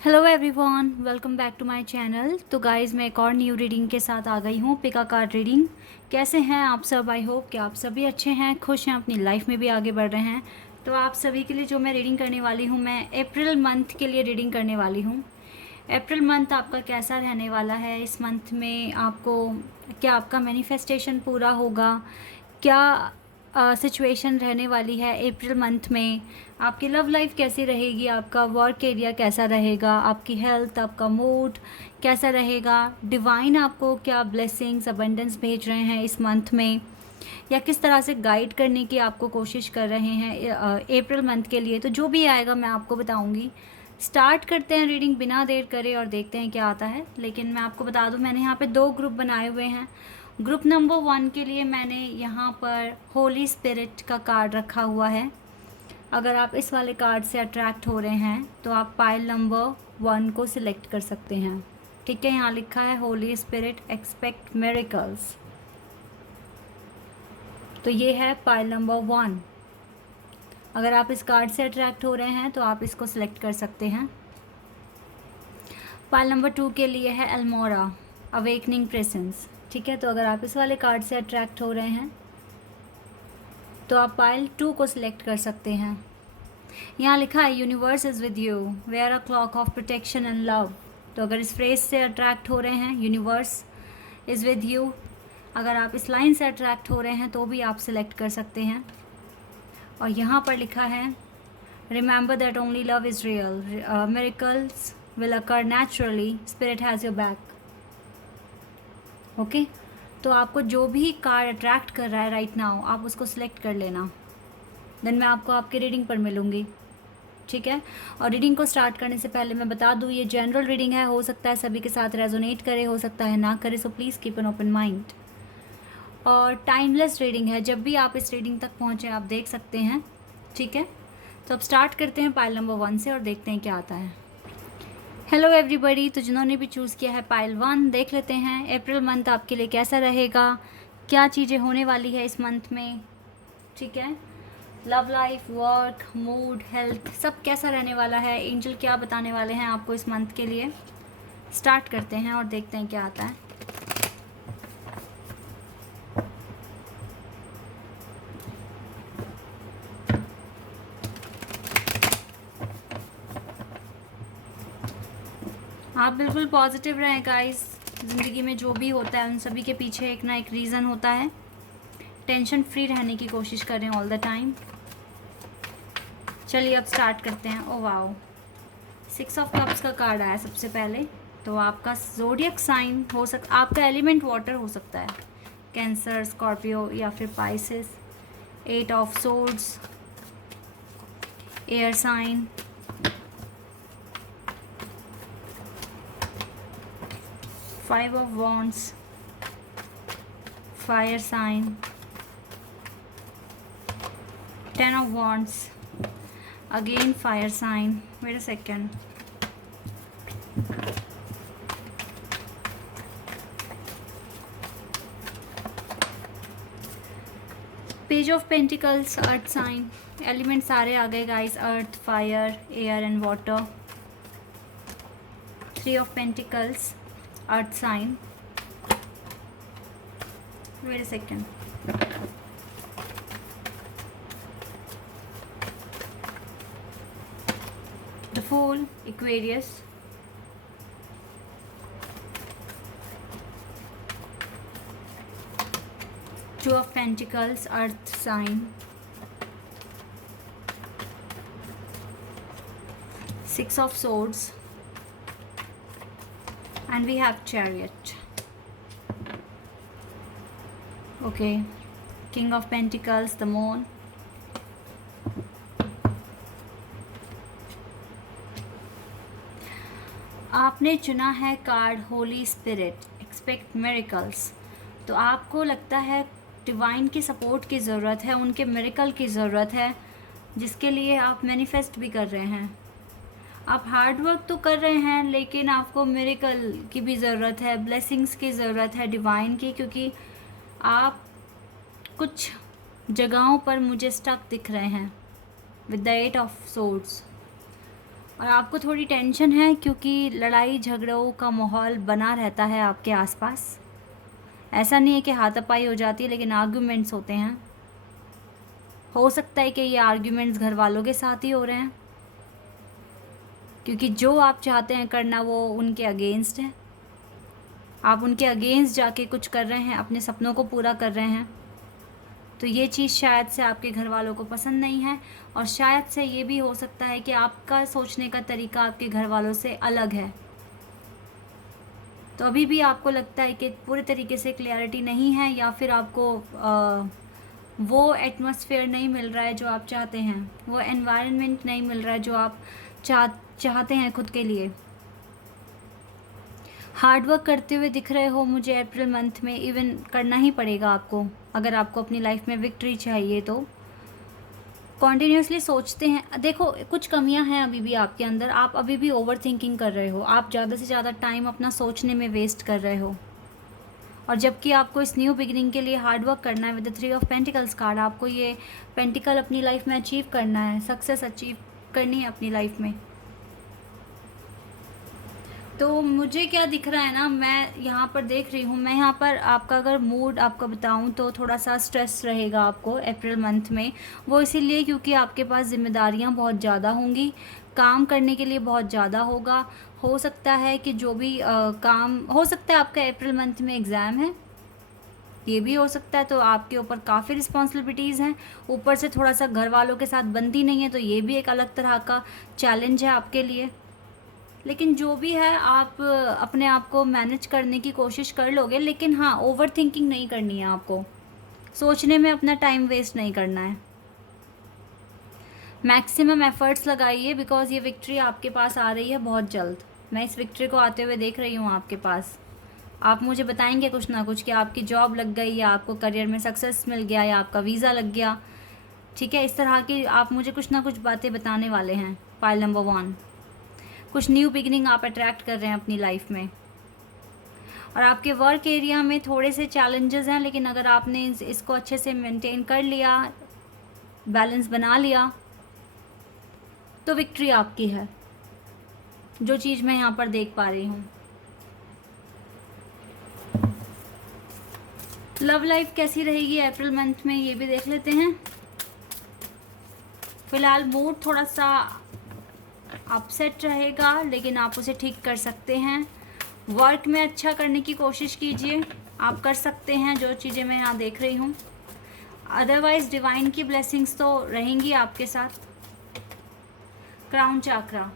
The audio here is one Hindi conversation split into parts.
Hello everyone, welcome back to my channel. तो गाइज़, मैं एक और न्यू रीडिंग के साथ आ गई हूँ, पिका कार्ड रीडिंग। कैसे हैं आप सब? आई होप कि आप सभी अच्छे हैं, खुश हैं, अपनी लाइफ में भी आगे बढ़ रहे हैं। तो आप सभी के लिए जो मैं रीडिंग करने वाली हूँ, मैं अप्रैल मंथ के लिए रीडिंग करने वाली हूँ। अप्रैल मंथ आपका कैसा रहने वाला है? इस मंथ में आपको क्या आपका मैनिफेस्टेशन पूरा होगा? क्या सिचुएशन रहने वाली है अप्रैल मंथ में? आपकी लव लाइफ कैसी रहेगी? आपका वर्क एरिया कैसा रहेगा? आपकी हेल्थ, आपका मूड कैसा रहेगा? डिवाइन आपको क्या ब्लेसिंग्स, अबंडेंस भेज रहे हैं इस मंथ में, या किस तरह से गाइड करने की आपको कोशिश कर रहे हैं अप्रैल मंथ के लिए? तो जो भी आएगा मैं आपको बताऊंगी। स्टार्ट करते हैं रीडिंग बिना देर करे और देखते हैं क्या आता है। लेकिन मैं आपको बता दूं, मैंने यहाँ पे 2 ग्रुप बनाए हुए हैं। ग्रुप नंबर 1 के लिए मैंने यहाँ पर होली स्पिरिट का कार्ड रखा हुआ है। अगर आप इस वाले कार्ड से अट्रैक्ट हो रहे हैं तो आप पाइल नंबर 1 को सिलेक्ट कर सकते हैं। ठीक है, यहाँ लिखा है होली स्पिरिट एक्सपेक्ट मिरेकल्स। तो ये है पाइल नंबर 1। अगर आप इस कार्ड से अट्रैक्ट हो रहे हैं तो आप इसको सिलेक्ट कर सकते हैं। पाइल नंबर 2 के लिए है एल्मोरा अवेकनिंग प्रेजेंस। ठीक है, तो अगर आप इस वाले कार्ड से अट्रैक्ट हो रहे हैं तो आप पाइल 2 को सिलेक्ट कर सकते हैं। यहाँ लिखा है universe is with you, wear a cloak of protection and love. तो अगर इस फ्रेज से अट्रैक्ट हो रहे हैं, यूनिवर्स इज़ विद यू, अगर आप इस लाइन से अट्रैक्ट हो रहे हैं तो भी आप सिलेक्ट कर सकते हैं। और यहाँ पर लिखा है remember that only love is real, miracles will occur naturally, spirit has your back. Okay, तो आपको जो भी कार्ड अट्रैक्ट कर रहा है राइट नाउ, आप उसको सिलेक्ट कर लेना। देन मैं आपको आपकी रीडिंग पर मिलूँगी। ठीक है, और रीडिंग को स्टार्ट करने से पहले मैं बता दूँ, ये जनरल रीडिंग है, हो सकता है सभी के साथ रेजोनेट करे, हो सकता है ना करे, so please keep an open mind. और टाइमलेस रीडिंग है, जब भी आप इस रीडिंग तक पहुँचे आप देख सकते हैं। ठीक है, तो अब स्टार्ट करते हैं पाइल नंबर 1 से और देखते हैं क्या आता है। हेलो एवरीबॉडी, तो जिन्होंने भी चूज़ किया है पाइल 1, देख लेते हैं अप्रैल मंथ आपके लिए कैसा रहेगा, क्या चीज़ें होने वाली है इस मंथ में। ठीक है, love life, work, mood, health, सब कैसा रहने वाला है, एंजल क्या बताने वाले हैं आपको इस मंथ के लिए। स्टार्ट करते हैं और देखते हैं क्या आता है। आप बिल्कुल पॉजिटिव रहें गाइस। ज़िंदगी में जो भी होता है उन सभी के पीछे एक ना एक रीज़न होता है। टेंशन फ्री रहने की कोशिश करें ऑल द टाइम। चलिए अब स्टार्ट करते हैं। ओ वाओ, 6 ऑफ कप्स का कार्ड आया सबसे पहले। तो आपका ज़ोडियक साइन हो आपका एलिमेंट वाटर हो सकता है, कैंसर, स्कॉर्पियो या फिर Pisces. 8 of swords, air sign. 5 of wands, fire sign. 10 of wands, again fire sign. Wait a second. Page of Pentacles, earth sign. Element सारे आ गए guys, earth, fire, air and water. 3 of Pentacles, earth sign. Wait a second. The Fool, Aquarius. 2 of Pentacles, earth sign. 6 of Swords, and we have Chariot. Okay, King of Pentacles, the Moon. आपने चुना है card Holi spirit expect miracles. तो आपको लगता है डिवाइन की सपोर्ट की ज़रूरत है, उनके मिरेकल की ज़रूरत है, जिसके लिए आप मैनिफेस्ट भी कर रहे हैं। आप हार्ड वर्क तो कर रहे हैं, लेकिन आपको मिरेकल की भी ज़रूरत है, ब्लेसिंग्स की ज़रूरत है डिवाइन की, क्योंकि आप कुछ जगहों पर मुझे स्टक दिख रहे हैं विद द 8 ऑफ सोर्ड्स। और आपको थोड़ी टेंशन है क्योंकि लड़ाई झगड़ों का माहौल बना रहता है आपके आसपास। ऐसा नहीं है कि हाथापाई हो जाती है, लेकिन आर्ग्यूमेंट्स होते हैं। हो सकता है कि ये आर्ग्यूमेंट्स घर वालों के साथ ही हो रहे हैं, क्योंकि जो आप चाहते हैं करना वो उनके अगेंस्ट है। आप उनके अगेंस्ट जाके कुछ कर रहे हैं, अपने सपनों को पूरा कर रहे हैं। तो ये चीज़ शायद से आपके घर वालों को पसंद नहीं है, और शायद से ये भी हो सकता है कि आपका सोचने का तरीका आपके घर वालों से अलग है। तो अभी भी आपको लगता है कि पूरे तरीके से क्लैरिटी नहीं है, या फिर आपको वो एटमॉस्फेयर नहीं मिल रहा है जो आप चाहते हैं, वो एनवायरनमेंट नहीं मिल रहा है जो आप चाहते हैं खुद के लिए। हार्ड वर्क करते हुए दिख रहे हो मुझे अप्रैल मंथ में। इवन करना ही पड़ेगा आपको, अगर आपको अपनी लाइफ में विक्ट्री चाहिए तो। कॉन्टीन्यूसली सोचते हैं। देखो, कुछ कमियां हैं अभी भी आपके अंदर। आप अभी भी ओवर थिंकिंग कर रहे हो। आप ज़्यादा से ज़्यादा टाइम अपना सोचने में वेस्ट कर रहे हो, और जबकि आपको इस न्यू बिगिनिंग के लिए हार्ड वर्क करना है। With the 3 of pentacles card, आपको ये पेंटिकल अपनी लाइफ में अचीव करना है, सक्सेस अचीव करनी है अपनी लाइफ में। तो मुझे क्या दिख रहा है ना, मैं यहाँ पर देख रही हूँ, मैं यहाँ पर आपका अगर मूड आपको बताऊँ तो थोड़ा सा स्ट्रेस रहेगा आपको अप्रैल मंथ में। वो इसीलिए क्योंकि आपके पास जिम्मेदारियाँ बहुत ज़्यादा होंगी, काम करने के लिए बहुत ज़्यादा होगा। हो सकता है कि जो भी काम हो सकता है, आपका अप्रैल मंथ में एग्ज़ाम है, ये भी हो सकता है। तो आपके ऊपर काफ़ी रिस्पॉन्सिबिलिटीज़ हैं, ऊपर से थोड़ा सा घर वालों के साथ बनती नहीं है, तो ये भी एक अलग तरह का चैलेंज है आपके लिए। लेकिन जो भी है, आप अपने आप को मैनेज करने की कोशिश कर लोगे। लेकिन हाँ, ओवर थिंकिंग नहीं करनी है आपको, सोचने में अपना टाइम वेस्ट नहीं करना है। मैक्सिमम एफर्ट्स लगाइए, बिकॉज ये विक्ट्री आपके पास आ रही है बहुत जल्द। मैं इस विक्ट्री को आते हुए देख रही हूँ आपके पास। आप मुझे बताएंगे कुछ ना कुछ कि आपकी जॉब लग गई, या आपको करियर में सक्सेस मिल गया, या आपका वीज़ा लग गया। ठीक है, इस तरह की आप मुझे कुछ ना कुछ बातें बताने वाले हैं। पाइल नंबर 1, कुछ न्यू बिगिनिंग आप अट्रैक्ट कर रहे हैं अपनी लाइफ में। और आपके वर्क एरिया में थोड़े से चैलेंजेस हैं, लेकिन अगर आपने इसको अच्छे से मेंटेन कर लिया, बैलेंस बना लिया, तो विक्ट्री आपकी है। जो चीज़ मैं यहाँ पर देख पा रही हूँ। लव लाइफ कैसी रहेगी अप्रैल मंथ में, ये भी देख लेते हैं। फिलहाल मूड थोड़ा सा अपसेट रहेगा, लेकिन आप उसे ठीक कर सकते हैं। वर्क में अच्छा करने की कोशिश कीजिए, आप कर सकते हैं जो चीज़ें मैं यहाँ देख रही हूँ। अदरवाइज डिवाइन की ब्लेसिंग्स तो रहेंगी आपके साथ। Crown chakra,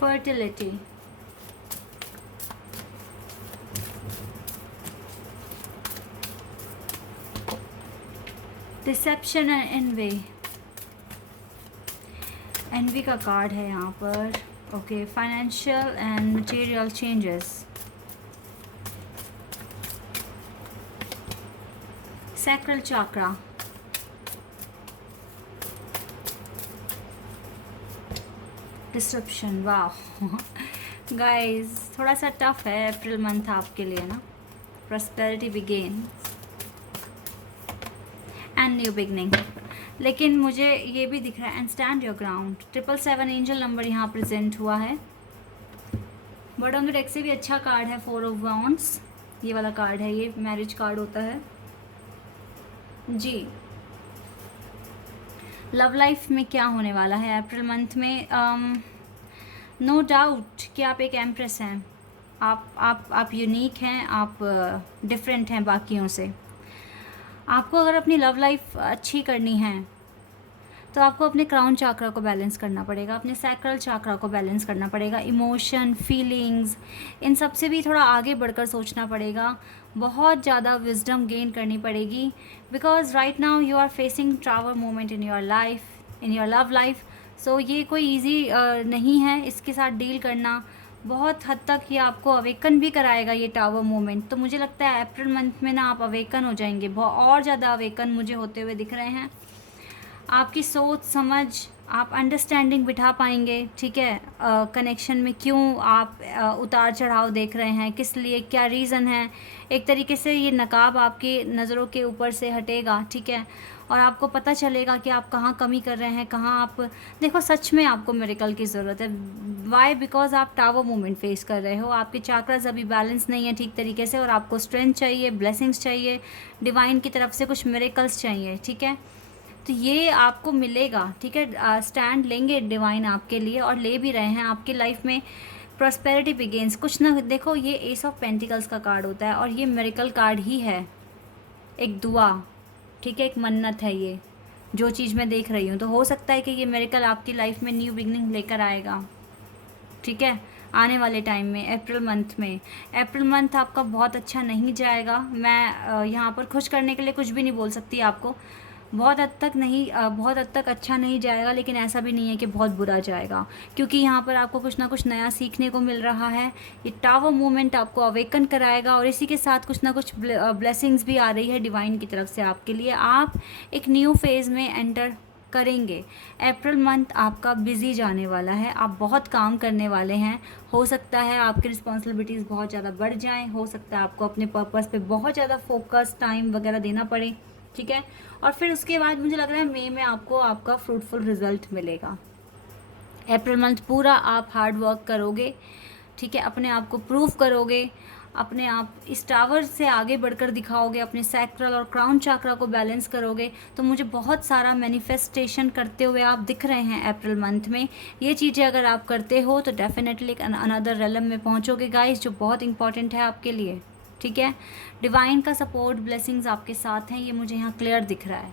fertility, deception and envy. Envy का कार्ड है यहाँ पर। Okay, financial and material changes, sacral chakra, disruption. वाह गाइस, थोड़ा सा टफ है अप्रैल मंथ आपके लिए ना। Prosperity begins and new beginning. लेकिन मुझे ये भी दिख रहा है, and stand your ground. 777 angel number यहाँ प्रेजेंट हुआ है। बट ऑन द डेक से भी अच्छा कार्ड है 4 ऑफ वांड्स। ये वाला कार्ड है, ये मैरिज कार्ड होता है जी। लव लाइफ में क्या होने वाला है अप्रैल मंथ में? नो डाउट कि आप एक एम्प्रेस हैं। आप यूनिक हैं, आप डिफरेंट हैं बाकियों से। आपको अगर अपनी लव लाइफ अच्छी करनी है तो आपको अपने क्राउन चक्रा को बैलेंस करना पड़ेगा, अपने सैक्रल चक्रा को बैलेंस करना पड़ेगा। इमोशन, फीलिंग्स, इन सब से भी थोड़ा आगे बढ़कर सोचना पड़ेगा। बहुत ज़्यादा विजडम गेन करनी पड़ेगी, because right now you are facing tower moment in your life, in your love life. So ये कोई ईजी नहीं है इसके साथ डील करना। बहुत हद तक ये आपको अवेकन भी कराएगा ये टावर मोमेंट। तो मुझे लगता है अप्रैल मंथ में ना आप अवेकन हो जाएंगे, बहुत और ज़्यादा अवेकन मुझे होते हुए दिख रहे हैं। आपकी सोच समझ, आप अंडरस्टैंडिंग बिठा पाएंगे। ठीक है, कनेक्शन में क्यों आप उतार चढ़ाव देख रहे हैं, किस लिए, क्या रीज़न है। एक तरीके से ये नकाब आपकी नज़रों के ऊपर से हटेगा। ठीक है, और आपको पता चलेगा कि आप कहाँ कमी कर रहे हैं, कहाँ आप देखो सच में आपको मिरेकल की ज़रूरत है। वाई? बिकॉज आप टावर मूवमेंट फेस कर रहे हो, आपके चाक्रास अभी बैलेंस नहीं है ठीक तरीके से और आपको स्ट्रेंथ चाहिए, ब्लेसिंग्स चाहिए, डिवाइन की तरफ से कुछ मिरेकल्स चाहिए, ठीक है। तो ये आपको मिलेगा, ठीक है। स्टैंड लेंगे डिवाइन आपके लिए और ले भी रहे हैं। आपकी लाइफ में प्रॉस्पेरिटी बिगेन्स, कुछ ना देखो ये एस ऑफ पेंटिकल्स का कार्ड होता है और ये मिरेकल कार्ड ही है, एक दुआ, ठीक है, एक मन्नत है ये जो चीज़ मैं देख रही हूँ। तो हो सकता है कि ये मिरेकल आपकी लाइफ में न्यू बिगनिंग लेकर आएगा, ठीक है, आने वाले टाइम में, अप्रैल मंथ में। अप्रैल मंथ आपका बहुत अच्छा नहीं जाएगा। मैं यहाँ पर खुश करने के लिए कुछ भी नहीं बोल सकती आपको। बहुत हद तक नहीं, बहुत हद तक अच्छा नहीं जाएगा, लेकिन ऐसा भी नहीं है कि बहुत बुरा जाएगा, क्योंकि यहाँ पर आपको कुछ ना कुछ नया सीखने को मिल रहा है। ये टावर मूवमेंट आपको अवेकन कराएगा और इसी के साथ कुछ ना कुछ ब्लेसिंग्स भी आ रही है डिवाइन की तरफ से आपके लिए। आप एक न्यू फेज़ में एंटर करेंगे। अप्रैल मंथ आपका बिजी जाने वाला है, आप बहुत काम करने वाले हैं। हो सकता है आपकी रिस्पॉन्सिबिलिटीज़ बहुत ज़्यादा बढ़ जाएं, हो सकता है आपको अपने पर्पस पे बहुत ज़्यादा फोकस टाइम वगैरह देना पड़े, ठीक है। और फिर उसके बाद मुझे लग रहा है मई में आपको आपका फ्रूटफुल रिजल्ट मिलेगा। अप्रैल मंथ पूरा आप हार्ड वर्क करोगे, ठीक है, अपने आप को प्रूव करोगे, अपने आप इस टावर से आगे बढ़कर दिखाओगे, अपने सैक्रल और क्राउन चाक्रा को बैलेंस करोगे। तो मुझे बहुत सारा मैनिफेस्टेशन करते हुए आप दिख रहे हैं अप्रैल मंथ में। ये चीज़ें अगर आप करते हो तो डेफिनेटली एक अनदर रेलम में पहुंचोगे गाइस, जो बहुत इंपॉर्टेंट है आपके लिए, ठीक है। डिवाइन का सपोर्ट, ब्लेसिंग्स आपके साथ हैं, ये मुझे यहाँ क्लियर दिख रहा है।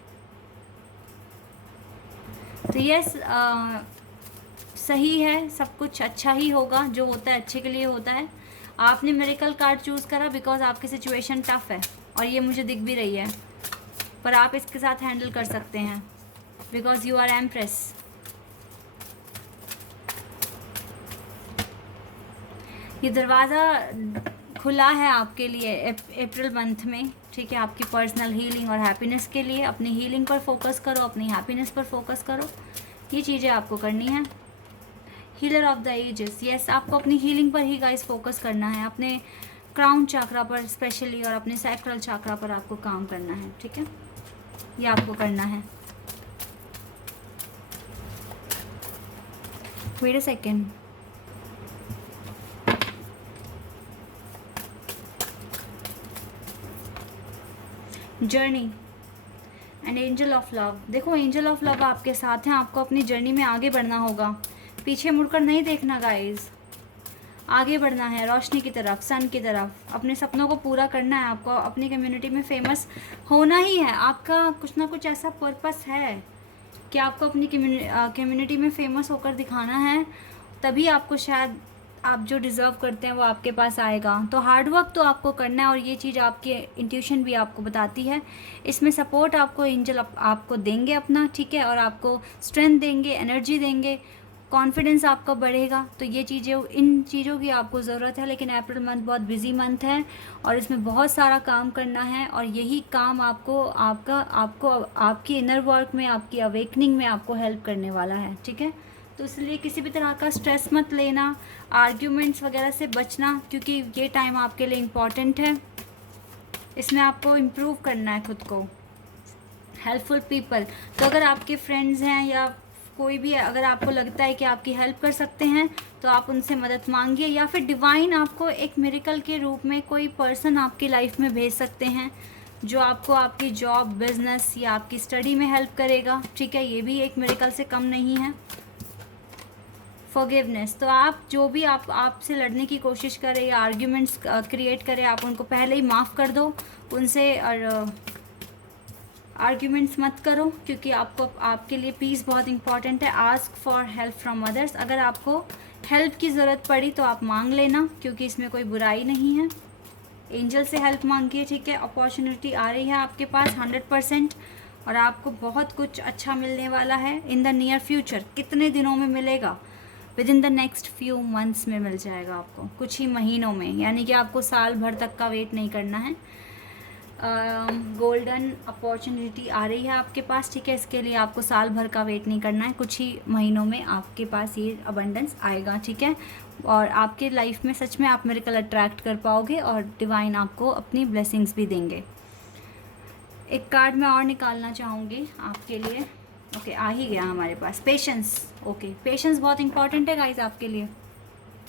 तो यस, सही है, सब कुछ अच्छा ही होगा, जो होता है अच्छे के लिए होता है। आपने मिरेकल कार्ड चूज़ करा बिकॉज आपकी सिचुएशन टफ है और ये मुझे दिख भी रही है, पर आप इसके साथ हैंडल कर सकते हैं बिकॉज यू आर एम्प्रेस। ये दरवाज़ा खुला है आपके लिए अप्रैल मंथ में, ठीक है, आपकी पर्सनल हीलिंग और हैप्पीनेस के लिए। अपनी हीलिंग पर फोकस करो, अपनी हैप्पीनेस पर फोकस करो, ये चीज़ें आपको करनी है। Healer of the ages, yes, आपको अपनी हीलिंग पर ही गाइस फोकस करना है, अपने क्राउन चाक्रा पर स्पेशली और अपने सैक्रल चाक्रा पर आपको काम करना है, ठीक है, ये आपको करना है। Wait a second, journey and angel of love. देखो एंजल ऑफ लव आपके साथ हैं, आपको अपनी जर्नी में आगे बढ़ना होगा, पीछे मुड़कर नहीं देखना गाइस, आगे बढ़ना है रोशनी की तरफ, सन की तरफ, अपने सपनों को पूरा करना है आपको, अपनी कम्युनिटी में फेमस होना ही है। आपका कुछ ना कुछ ऐसा पर्पस है कि आपको अपनी कम्युनिटी में फेमस होकर दिखाना है, तभी आपको शायद आप जो डिज़र्व करते हैं वो आपके पास आएगा। तो हार्ड वर्क तो आपको करना है और ये चीज़ आपकी इंट्यूशन भी आपको बताती है। इसमें सपोर्ट आपको एंजल आपको देंगे अपना, ठीक है, और आपको स्ट्रेंथ देंगे, एनर्जी देंगे, कॉन्फिडेंस आपका बढ़ेगा। तो ये चीज़ें, इन चीज़ों की आपको ज़रूरत है। लेकिन अप्रैल मंथ बहुत बिजी मंथ है और इसमें बहुत सारा काम करना है और यही काम आपको आपकी इनर वर्क में, आपकी अवेकनिंग में आपको हेल्प करने वाला है, ठीक है। तो इसलिए किसी भी तरह का स्ट्रेस मत लेना, आर्ग्यूमेंट्स वगैरह से बचना, क्योंकि ये टाइम आपके लिए इम्पॉर्टेंट है। इसमें आपको इम्प्रूव करना है खुद को। हेल्पफुल पीपल, तो अगर आपके फ्रेंड्स हैं या कोई भी है, अगर आपको लगता है कि आपकी हेल्प कर सकते हैं तो आप उनसे मदद मांगिए, या फिर डिवाइन आपको एक मिरेकल के रूप में कोई पर्सन आपकी लाइफ में भेज सकते हैं जो आपको आपकी जॉब, बिजनेस या आपकी स्टडी में हेल्प करेगा, ठीक है, ये भी एक मिरेकल से कम नहीं है। फॉरगिवनेस, तो आप जो भी आपसे लड़ने की कोशिश करें या आर्ग्यूमेंट्स क्रिएट करें, आप उनको पहले ही माफ़ कर दो, उनसे और आर्ग्यूमेंट्स मत करो, क्योंकि आपके लिए पीस बहुत इंपॉर्टेंट है। Ask for help from others, अगर आपको हेल्प की ज़रूरत पड़ी तो आप मांग लेना, क्योंकि इसमें कोई बुराई नहीं है। एंजल से हेल्प मांगिए, ठीक है, अपॉर्चुनिटी आ रही है आपके पास 100% और आपको बहुत कुछ अच्छा मिलने वाला है इन द नियर फ्यूचर। कितने दिनों में मिलेगा? With in the next few months में मिल जाएगा आपको, कुछ ही महीनों में, यानी कि आपको साल भर तक का वेट नहीं करना है। गोल्डन अपॉर्चुनिटी आ रही है आपके पास, ठीक है, इसके लिए आपको साल भर का वेट नहीं करना है, कुछ ही महीनों में आपके पास ये अबंडेंस आएगा, ठीक है, और आपके लाइफ में सच में आप मिरेकल अट्रैक्ट कर पाओगे और डिवाइन आपको अपनी ब्लेसिंग्स भी देंगे। एक कार्ड मैं और निकालना चाहूँगी आपके लिए। ओके, आ ही गया हमारे पास पेशेंस। ओके, पेशेंस बहुत इंपॉर्टेंट है गाइस आपके लिए।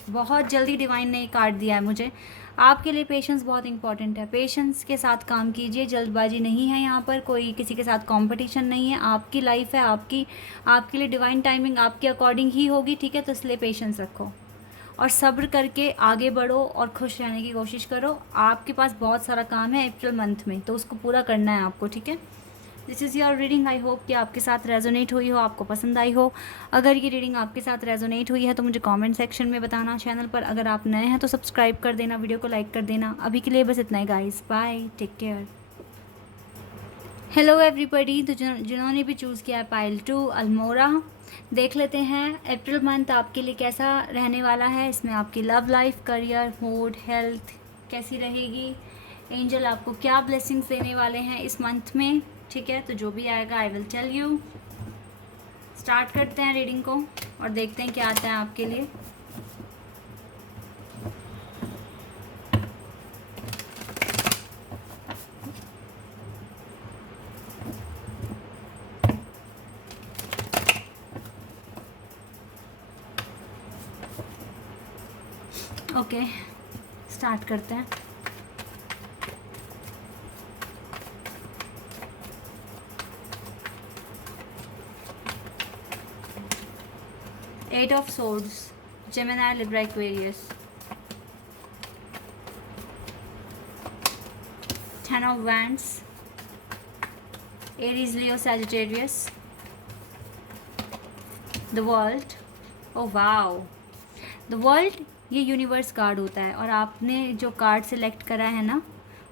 बहुत जल्दी डिवाइन ने कार्ड दिया है मुझे आपके लिए। पेशेंस बहुत इंपॉर्टेंट है, पेशेंस के साथ काम कीजिए। जल्दबाजी नहीं है यहाँ पर, कोई किसी के साथ कंपटीशन नहीं है। आपकी लाइफ है, आपके लिए डिवाइन टाइमिंग आपके अकॉर्डिंग ही होगी, ठीक है। तो इसलिए पेशेंस रखो और सब्र करके आगे बढ़ो और खुश रहने की कोशिश करो। आपके पास बहुत सारा काम है अप्रैल मंथ में, तो उसको पूरा करना है आपको, ठीक है। This is your reading. I hope कि आपके साथ रेजोनेट हुई हो, आपको पसंद आई हो। अगर ये रीडिंग आपके साथ रेजोनेट हुई है तो मुझे कमेंट सेक्शन में बताना। चैनल पर अगर आप नए हैं तो सब्सक्राइब कर देना, वीडियो को लाइक कर देना। अभी के लिए बस इतना ही guys, bye, take care. Hello everybody, तो जिन्होंने भी चूज़ किया है पाइल 2 अल्मोड़ा, देख लेते हैं अप्रैल मंथ आपके लिए कैसा रहने वाला है। इसमें आपकी love life, career, mood, health कैसी रहेगी, एंजल आपको क्या ब्लेसिंग्स देने वाले हैं इस मंथ में, ठीक है। तो जो भी आएगा I will tell you. Start करते हैं रीडिंग को और देखते हैं क्या आता है आपके लिए। ओके, स्टार्ट करते हैं। Eight of Swords, Gemini, Libra, Aquarius. Ten of Wands, Aries, Leo, Sagittarius. The World. Oh wow, The World ये यूनिवर्स कार्ड होता है और आपने जो कार्ड सिलेक्ट करा है ना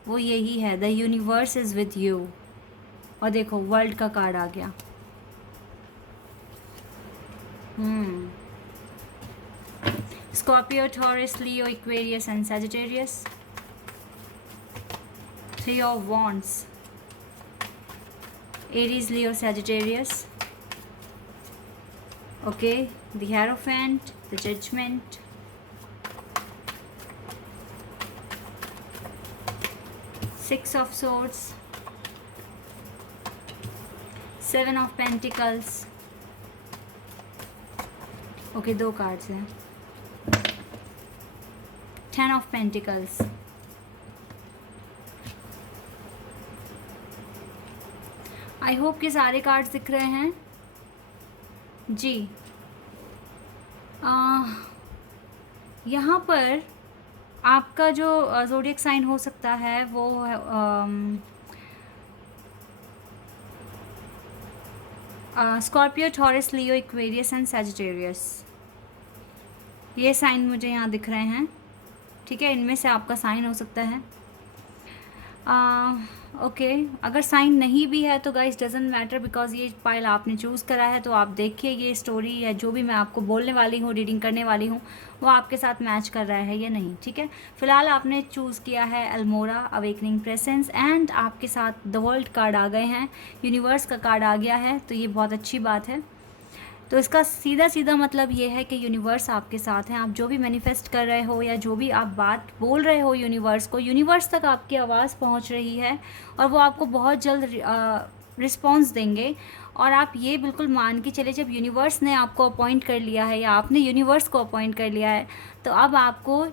वो यही है, the universe is with you. और देखो वर्ल्ड का कार्ड आ गया। Scorpio, Taurus, Leo, Aquarius and Sagittarius. Three of Wands, Aries, Leo, Sagittarius. Okay, the Hierophant, the Judgment, Six of Swords, Seven of Pentacles. Okay, दो कार्ड्स हैं। Ten of Pentacles. I hope कि सारे कार्ड्स दिख रहे हैं जी। यहाँ पर आपका जो ज़ोडिएक साइन हो सकता है वो Scorpio, taurus, Leo, Aquarius and Sagittarius. ये साइन मुझे यहाँ दिख रहे हैं, ठीक है। इनमें से आपका साइन हो सकता है। ओके, अगर साइन नहीं भी है तो गाइस डजेंट मैटर, बिकॉज ये पाइल आपने चूज़ करा है। तो आप देखिए ये स्टोरी या जो भी मैं आपको बोलने वाली हूँ, रीडिंग करने वाली हूँ, वो आपके साथ मैच कर रहा है या नहीं, ठीक है। फिलहाल आपने चूज़ किया है अल्मोड़ा अवेकनिंग प्रेजेंस एंड आपके साथ द वर्ल्ड कार्ड आ गए हैं, यूनिवर्स का कार्ड आ गया है, तो ये बहुत अच्छी बात है। तो इसका सीधा सीधा मतलब ये है कि यूनिवर्स आपके साथ हैं। आप जो भी मैनिफेस्ट कर रहे हो या जो भी आप बात बोल रहे हो यूनिवर्स को, यूनिवर्स तक आपकी आवाज़ पहुंच रही है और वो आपको बहुत जल्द रिस्पॉन्स देंगे। और आप ये बिल्कुल मान के चले, जब यूनिवर्स ने आपको अपॉइंट कर लिया है या आपने यूनिवर्स को अपॉइंट कर लिया है, तो अब आपको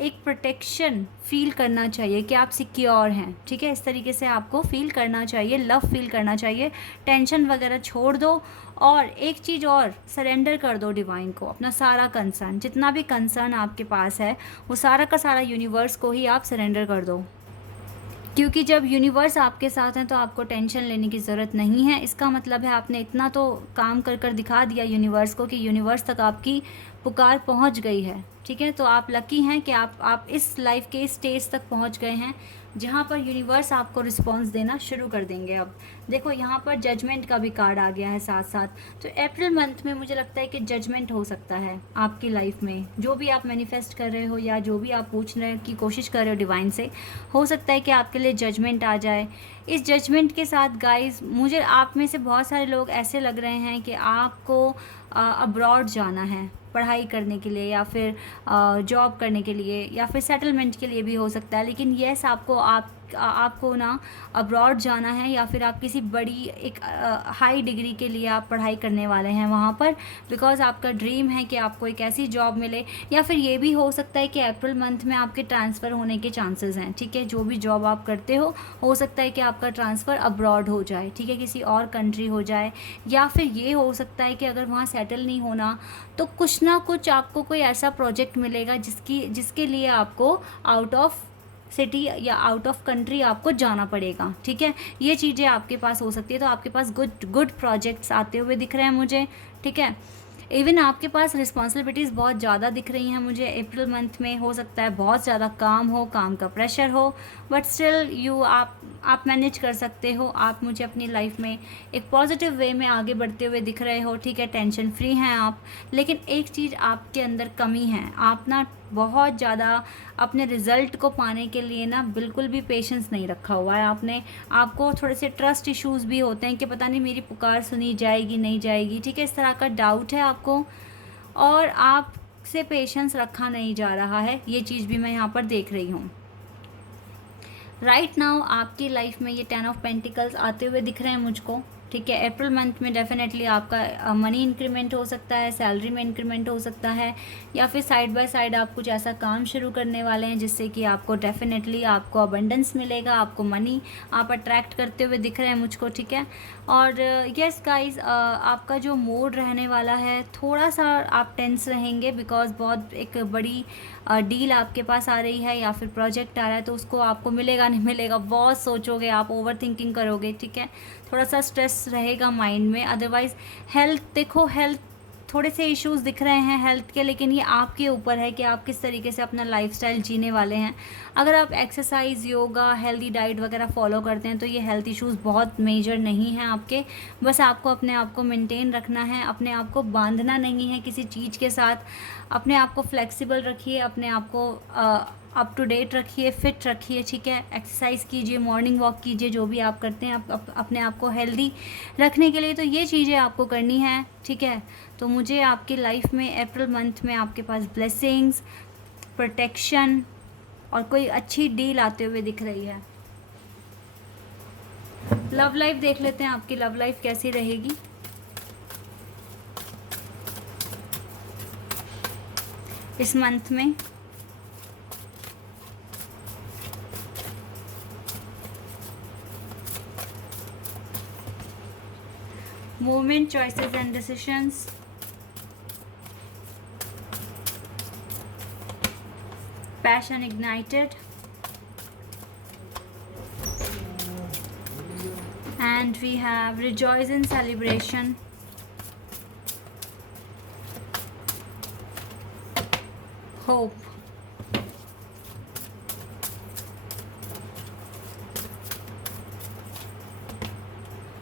एक प्रोटेक्शन फील करना चाहिए कि आप सिक्योर हैं, ठीक है। इस तरीके से आपको फील करना चाहिए, लव फील करना चाहिए। टेंशन वगैरह छोड़ दो और एक चीज़ और, सरेंडर कर दो डिवाइन को अपना सारा कंसर्न, जितना भी कंसर्न आपके पास है वो सारा का सारा यूनिवर्स को ही आप सरेंडर कर दो। क्योंकि जब यूनिवर्स आपके साथ हैं तो आपको टेंशन लेने की ज़रूरत नहीं है। इसका मतलब है आपने इतना तो काम कर कर दिखा दिया यूनिवर्स को कि यूनिवर्स तक आपकी पुकार पहुंच गई है, ठीक है। तो आप लकी हैं कि आप इस लाइफ के इस स्टेज तक पहुंच गए हैं जहां पर यूनिवर्स आपको रिस्पांस देना शुरू कर देंगे। अब देखो यहाँ पर जजमेंट का भी कार्ड आ गया है साथ साथ। तो अप्रैल मंथ में मुझे लगता है कि जजमेंट हो सकता है आपकी लाइफ में। जो भी आप मैनिफेस्ट कर रहे हो या जो भी आप पूछने की कोशिश कर रहे हो डिवाइन से, हो सकता है कि आपके लिए जजमेंट आ जाए। इस जजमेंट के साथ गाइस मुझे आप में से बहुत सारे लोग ऐसे लग रहे हैं कि आपको अब्रॉड जाना है पढ़ाई करने के लिए या फिर जॉब करने के लिए या फिर सेटलमेंट के लिए भी हो सकता है। लेकिन येस, आपको आपको ना अब्रॉड जाना है, या फिर आप किसी बड़ी एक हाई डिग्री के लिए आप पढ़ाई करने वाले हैं वहाँ पर, बिकॉज़ आपका ड्रीम है कि आपको एक ऐसी जॉब मिले। या फिर ये भी हो सकता है कि अप्रैल मंथ में आपके ट्रांसफ़र होने के चांसेस हैं, ठीक है। जो भी जॉब आप करते हो सकता है कि आपका ट्रांसफ़र अब्रॉड हो जाए, ठीक है, किसी और कंट्री हो जाए। या फिर ये हो सकता है कि अगर वहाँ सेटल नहीं होना तो कुछ ना कुछ आपको कोई ऐसा प्रोजेक्ट मिलेगा जिसके लिए आपको आउट ऑफ सिटी या आउट ऑफ कंट्री आपको जाना पड़ेगा, ठीक है। ये चीज़ें आपके पास हो सकती है। तो आपके पास गुड प्रोजेक्ट्स आते हुए दिख रहे हैं मुझे, ठीक है। इवन आपके पास रिस्पॉन्सिबिलिटीज़ बहुत ज़्यादा दिख रही हैं मुझे अप्रैल मंथ में। हो सकता है बहुत ज़्यादा काम का प्रेशर हो, बट स्टिल आप मैनेज कर सकते हो। आप मुझे अपनी लाइफ में एक पॉजिटिव वे में आगे बढ़ते हुए दिख रहे हो, ठीक है। टेंशन फ्री हैं आप। लेकिन एक चीज़ आपके अंदर कमी है, आप ना बहुत ज़्यादा अपने रिज़ल्ट को पाने के लिए ना बिल्कुल भी पेशेंस नहीं रखा हुआ है आपने। आपको थोड़े से ट्रस्ट इश्यूज़ भी होते हैं कि पता नहीं मेरी पुकार सुनी जाएगी नहीं जाएगी, ठीक है। इस तरह का डाउट है आपको, और आपसे पेशेंस रखा नहीं जा रहा है। ये चीज़ भी मैं यहाँ पर देख रही हूँ। राइट नाउ आपकी लाइफ में ये 10 ऑफ पेंटिकल्स आते हुए दिख रहे हैं मुझको, ठीक है। अप्रैल मंथ में डेफिनेटली आपका मनी इंक्रीमेंट हो सकता है, सैलरी में इंक्रीमेंट हो सकता है, या फिर साइड बाय साइड आप कुछ ऐसा काम शुरू करने वाले हैं जिससे कि आपको डेफिनेटली आपको अबंडेंस मिलेगा, आपको मनी आप अट्रैक्ट करते हुए दिख रहे हैं मुझको, ठीक है। और यस गाइस, आपका जो मूड रहने वाला है, थोड़ा सा आप टेंस रहेंगे, बिकॉज बहुत एक बड़ी डील आपके पास आ रही है या फिर प्रोजेक्ट आ रहा है, तो उसको आपको मिलेगा नहीं मिलेगा बहुत सोचोगे आप, ओवर थिंकिंग करोगे, ठीक है। थोड़ा सा स्ट्रेस रहेगा माइंड में। अदरवाइज़ हेल्थ, देखो हेल्थ थोड़े से इश्यूज़ दिख रहे हैं हेल्थ के, लेकिन ये आपके ऊपर है कि आप किस तरीके से अपना लाइफस्टाइल जीने वाले हैं। अगर आप एक्सरसाइज, योगा, हेल्दी डाइट वगैरह फॉलो करते हैं तो ये हेल्थ इश्यूज़ बहुत मेजर नहीं हैं आपके। बस आपको अपने आप को मेंटेन रखना है, अपने आप को बांधना नहीं है किसी चीज़ के साथ। अपने आप को फ्लेक्सिबल रखिए, अपने आप को अप टू डेट रखिए, फिट रखिए, ठीक है। एक्सरसाइज कीजिए, मॉर्निंग वॉक कीजिए, जो भी आप करते हैं अपने आप को हेल्दी रखने के लिए तो ये चीज़ें आपको करनी है, ठीक है। तो मुझे आपकी लाइफ में अप्रैल मंथ में आपके पास ब्लेसिंग्स, प्रोटेक्शन और कोई अच्छी डील आते हुए दिख रही है। लव लाइफ देख लेते हैं, आपकी लव लाइफ कैसी रहेगी इस मंथ में। Movement, choices and decisions. Passion ignited. And we have rejoice in celebration. Hope.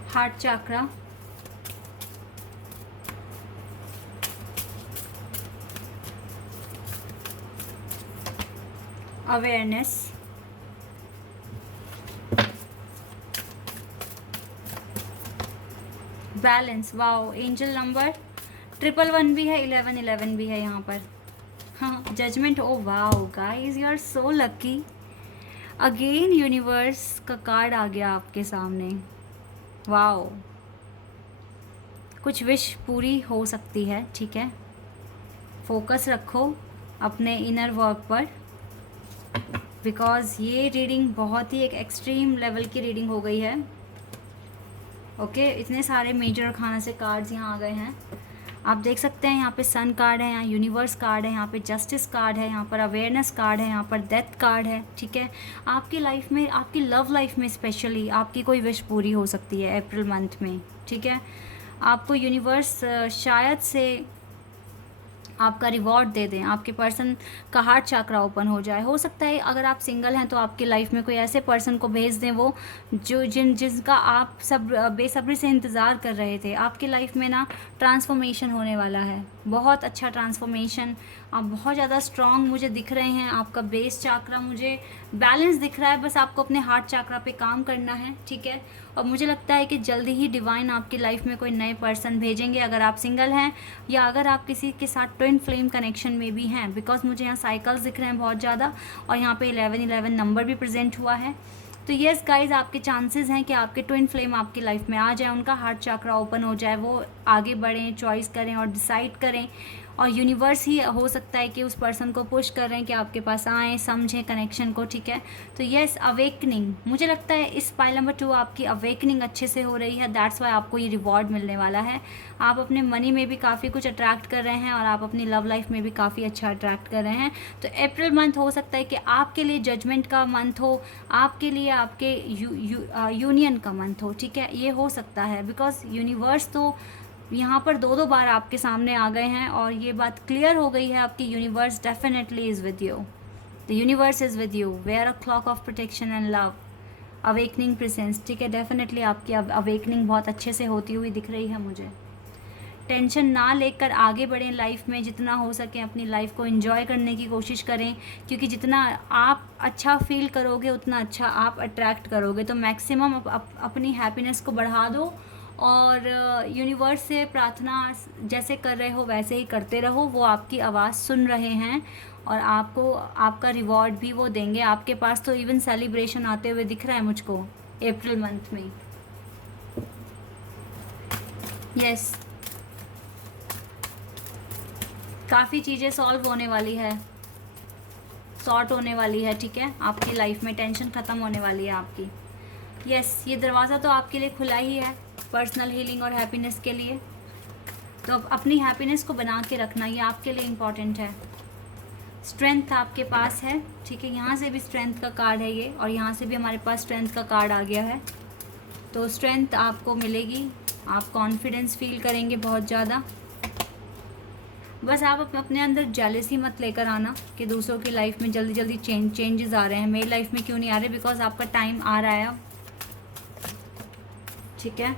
Heart chakra. Awareness. Balance. Wow, angel number 111 भी है, 1111 भी है यहाँ पर। हाँ, judgment. Oh wow guys, you are so lucky. Again universe का कार्ड आ गया आपके सामने। वाओ, कुछ विश पूरी हो सकती है, ठीक है। फोकस रखो अपने इनर वर्क पर, बिकॉज़ ये रीडिंग बहुत ही एक एक्सट्रीम लेवल की रीडिंग हो गई है। ओके, इतने सारे मेजर और खाना से कार्ड्स यहाँ आ गए हैं। आप देख सकते हैं यहाँ पे सन कार्ड है, यहाँ यूनिवर्स कार्ड है, यहाँ पे जस्टिस कार्ड है, यहाँ पर अवेयरनेस कार्ड है, यहाँ पर डेथ कार्ड है, ठीक है। आपकी लाइफ में, आपकी लव लाइफ में स्पेशली आपकी कोई विश पूरी हो सकती है अप्रैल मंथ में, ठीक है। आपको यूनिवर्स शायद से आपका रिवॉर्ड दे दें, आपके पर्सन का हार्ट चक्रा ओपन हो जाए। हो सकता है अगर आप सिंगल हैं तो आपकी लाइफ में कोई ऐसे पर्सन को भेज दें वो जिनका आप सब बेसब्री से इंतज़ार कर रहे थे। आपकी लाइफ में ना ट्रांसफॉर्मेशन होने वाला है, बहुत अच्छा ट्रांसफॉर्मेशन। आप बहुत ज़्यादा स्ट्रॉन्ग मुझे दिख रहे हैं, आपका बेस चक्रा मुझे बैलेंस दिख रहा है, बस आपको अपने हार्ट चक्रा पे काम करना है, ठीक है। और मुझे लगता है कि जल्दी ही डिवाइन आपकी लाइफ में कोई नए पर्सन भेजेंगे, अगर आप सिंगल हैं या अगर आप किसी के साथ ट्विन फ्लेम कनेक्शन में भी हैं, बिकॉज मुझे यहाँ साइकिल्स दिख रहे हैं बहुत ज़्यादा, और यहाँ पे 1111 नंबर भी प्रेजेंट हुआ है। तो तो येस गाइज, आपके चांसेस हैं कि आपके ट्विन फ्लेम आपकी लाइफ में आ जाए, उनका हार्ट चक्रा ओपन हो जाए, वो आगे बढ़ें, चॉइस करें और डिसाइड करें। और यूनिवर्स ही हो सकता है कि उस पर्सन को पुश कर रहे हैं कि आपके पास आएँ, समझें कनेक्शन को, ठीक है। तो येस, अवेकनिंग, मुझे लगता है इस पाइल नंबर 2 आपकी अवेकनिंग अच्छे से हो रही है। दैट्स वाई आपको ये रिवॉर्ड मिलने वाला है। आप अपने मनी में भी काफ़ी कुछ अट्रैक्ट कर रहे हैं और आप अपनी लव लाइफ में भी काफ़ी अच्छा अट्रैक्ट कर रहे हैं। तो अप्रैल मंथ हो सकता है कि आपके लिए जजमेंट का मंथ हो, आपके लिए आपके यूनियन का मंथ हो, ठीक है। ये हो सकता है बिकॉज यूनिवर्स तो यहाँ पर दो बार आपके सामने आ गए हैं और ये बात क्लियर हो गई है आपकी, universe definitely is with you, the universe is with you. Wear a cloak of protection and love, awakening presence, ठीक है। डेफिनेटली आपकी अवेकनिंग बहुत अच्छे से होती हुई दिख रही है मुझे। टेंशन ना लेकर आगे बढ़ें लाइफ में, जितना हो सके अपनी लाइफ को एंजॉय करने की कोशिश करें, क्योंकि जितना आप अच्छा फील करोगे उतना अच्छा आप अट्रैक्ट करोगे। तो मैक्सिमम अपनी हैप्पीनेस को बढ़ा दो और यूनिवर्स से प्रार्थना जैसे कर रहे हो वैसे ही करते रहो। वो आपकी आवाज़ सुन रहे हैं और आपको आपका रिवॉर्ड भी वो देंगे। आपके पास तो इवन सेलिब्रेशन आते हुए दिख रहा है मुझको अप्रैल मंथ में। यस, काफ़ी चीज़ें सॉल्व होने वाली है, सॉर्ट होने वाली है, ठीक है। आपकी लाइफ में टेंशन ख़त्म होने वाली है आपकी। यस, ये दरवाज़ा तो आपके लिए खुला ही है पर्सनल हीलिंग और हैप्पीनेस के लिए। तो अब अपनी हैप्पीनेस को बना के रखना, ये आपके लिए इम्पॉर्टेंट है। स्ट्रेंथ आपके पास है, ठीक है। यहाँ से भी स्ट्रेंथ का कार्ड है ये, और यहाँ से भी हमारे पास स्ट्रेंथ का कार्ड आ गया है। तो स्ट्रेंथ आपको मिलेगी, आप कॉन्फिडेंस फील करेंगे बहुत ज़्यादा। बस आप अपने अंदर जेलसी मत लेकर आना कि दूसरों की लाइफ में जल्दी जल्दी चेंजेस आ रहे हैं, मेरी लाइफ में क्यों नहीं आ रहे, बिकॉज आपका टाइम आ रहा है अब, ठीक है।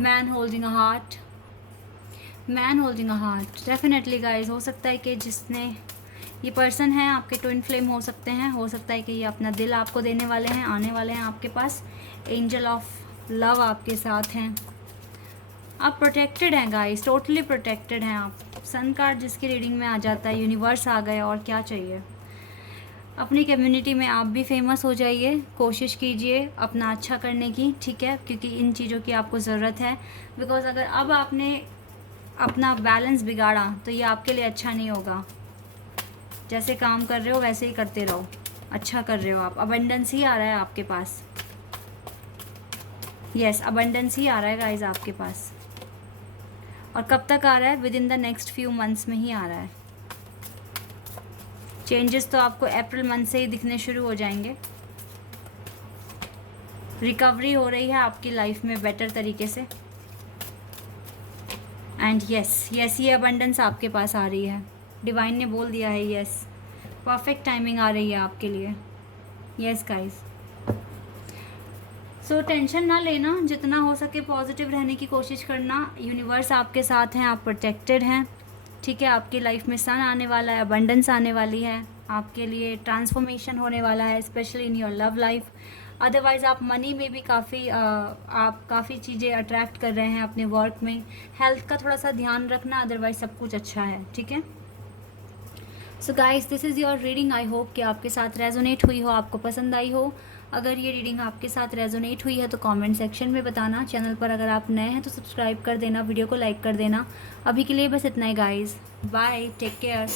Man holding a heart, man holding a heart, definitely guys, हो सकता है कि जिसने ये पर्सन है आपके ट्विन फ्लेम हो सकते हैं, हो सकता है कि ये अपना दिल आपको देने वाले हैं, आने वाले हैं आपके पास। एंजल ऑफ लव आपके साथ हैं, आप प्रोटेक्टेड हैं गाइस, टोटली प्रोटेक्टेड हैं आप। सन कार्ड जिसकी रीडिंग में आ जाता है, यूनिवर्स आ गए, और क्या चाहिए। अपनी कम्युनिटी में आप भी फेमस हो जाइए, कोशिश कीजिए अपना अच्छा करने की, ठीक है, क्योंकि इन चीज़ों की आपको ज़रूरत है। बिकॉज अगर अब आपने अपना बैलेंस बिगाड़ा तो ये आपके लिए अच्छा नहीं होगा। जैसे काम कर रहे हो वैसे ही करते रहो, अच्छा कर रहे हो आप। अबंडेंस ही आ रहा है आपके पास, यस, अबंडेंस ही आ रहा है गाइज आपके पास। और कब तक आ रहा है, with in the next few months में ही आ रहा है। चेंजेस तो आपको अप्रैल मंथ से ही दिखने शुरू हो जाएंगे। रिकवरी हो रही है आपकी लाइफ में बेटर तरीके से। एंड यस, ये अबंडेंस आपके पास आ रही है, डिवाइन ने बोल दिया है, यस, परफेक्ट टाइमिंग आ रही है आपके लिए। यस गाइस, सो टेंशन ना लेना, जितना हो सके पॉजिटिव रहने की कोशिश करना। यूनिवर्स आपके साथ हैं, आप प्रोटेक्टेड हैं, ठीक है। आपकी लाइफ में सन आने वाला है, अबंडेंस आने वाली है, आपके लिए ट्रांसफॉर्मेशन होने वाला है, specially in your love life. Otherwise आप मनी में भी आप काफ़ी चीज़ें अट्रैक्ट कर रहे हैं अपने वर्क में। हेल्थ का थोड़ा सा ध्यान रखना, अदरवाइज सब कुछ अच्छा है, ठीक है। So guys, this is your reading. I hope कि आपके साथ रेजोनेट हुई हो, आपको पसंद आई हो। अगर ये रीडिंग आपके साथ रेजोनेट हुई है तो कमेंट सेक्शन में बताना। चैनल पर अगर आप नए हैं तो सब्सक्राइब कर देना, वीडियो को लाइक कर देना। अभी के लिए बस इतना ही गाइस, बाय, टेक केयर।